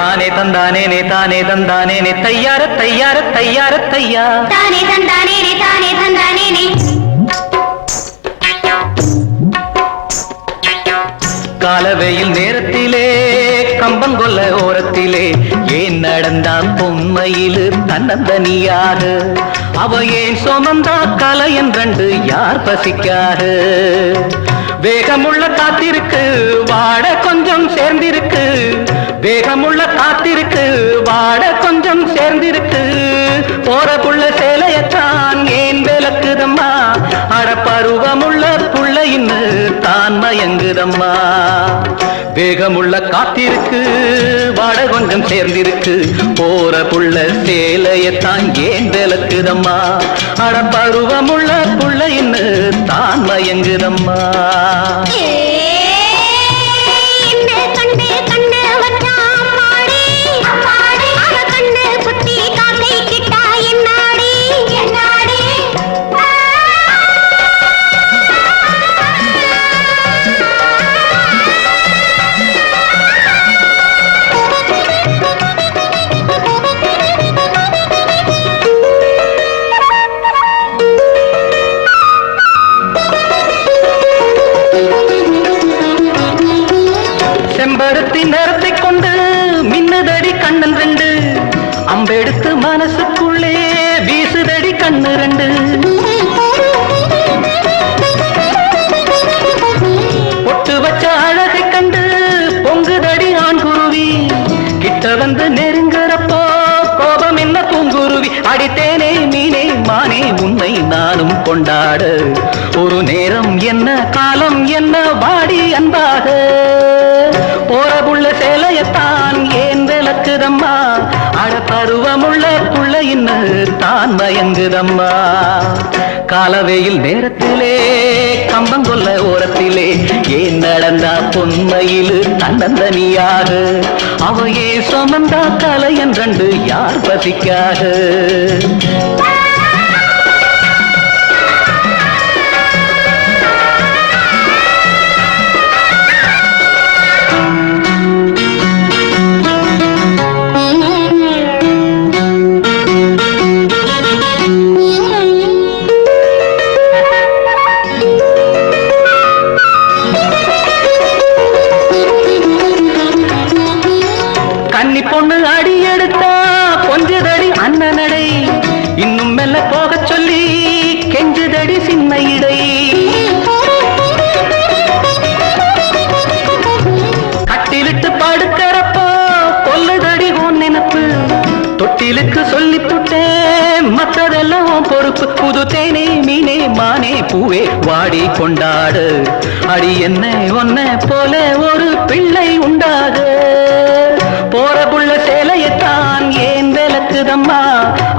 தானே தந்தானே நே தானே தந்தானே நே. தையார தையார தையார தையா. தானே தந்தானே நே தானே தந்தானே நே. காலவெயில் நேரத்திலே கம்பங்கொல்ல ஓரத்திலே ஏன் நடந்தான் பொம்மையிலு தன்னந்தனியாக? அவ ஏன் சுமந்தா கலை என்றண்டு யார் பசிக்காக வேகமுள்ள காத்திருக்கு வாட கொஞ்சம் சேர்ந்திருக்கு. வேகமுள்ள காத்திருக்கு வாட கொஞ்சம் சேர்ந்திருக்கு. போற புள்ள சேலையத்தான் ஏன் விளக்குதம்மா? அட பருவமுள்ள புள்ள இன்னு தான் மயங்குதம்மா. வேகமுள்ள காத்திருக்கு வாட கொஞ்சம் சேர்ந்திருக்கு. போற புள்ள சேலையத்தான் ஏன் விளக்குதம்மா? அட பருவமுள்ள புள்ள இன்னு தான் மயங்குதம்மா. அம்பெடுத்து மனசுக்குள்ளே வீசுதடி கண்ணு ரெண்டு. பொட்டு வச்ச அழகை கண்டு பொங்குதடி ஆண் குருவி கிட்ட வந்து நெருங்குறப்போ கோபம் என்ன பூங்குருவி. அடித்தேனே மீனே மானே உன்னை நானும் கொண்டாட. ஒரு நேரம் என்ன காலம் என்ன வாடி அன்பாக. பருவமுள்ள புள்ள தான் மயங்குதம்மா. காலவேயில் நேரத்திலே கம்பங்கொல்ல ஓரத்திலே ஏன் நடந்தா பொன்மையில் தன்னந்தனியாக? அவையே சுமந்தா கலை என்றண்டு யார் பசிக்காக? கன்னி பொண்ணு அடி எடுத்தா கொஞ்சதடி அண்ணனடை. இன்னும் மெல்ல போக சொல்லி கெஞ்சுதடி சின்ன இடை. கட்டிலிட்டு படுக்கிறப்போ கொல்லுதடி உன் நினப்பு. தொட்டிலுக்கு சொல்லி மற்றதெல்லாம் பொறுப்பு. புது தேனே மீனே மானே பூவே வாடி கொண்டாடு. அடி என்ன ஒன்ன போல ஒரு பிள்ளை உண்டாக.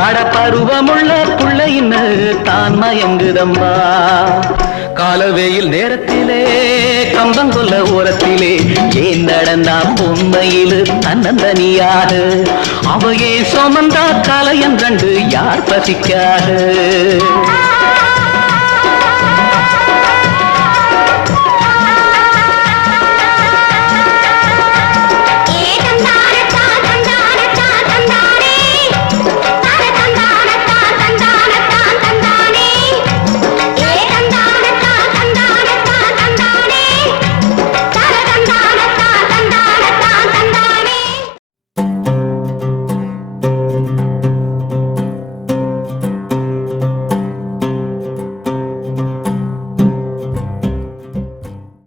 அட பருவமுள்ள புள்ளைன்னு தான் மயங்குதம்மா. காலவேயில் நேரத்திலே கம்பங்கொல்ல ஓரத்திலே ஏன் நடந்தா பொம்மையில் தன்னந்தனியாக அவையே சுமந்தா கலையம் கண்டு யார் பசிக்காக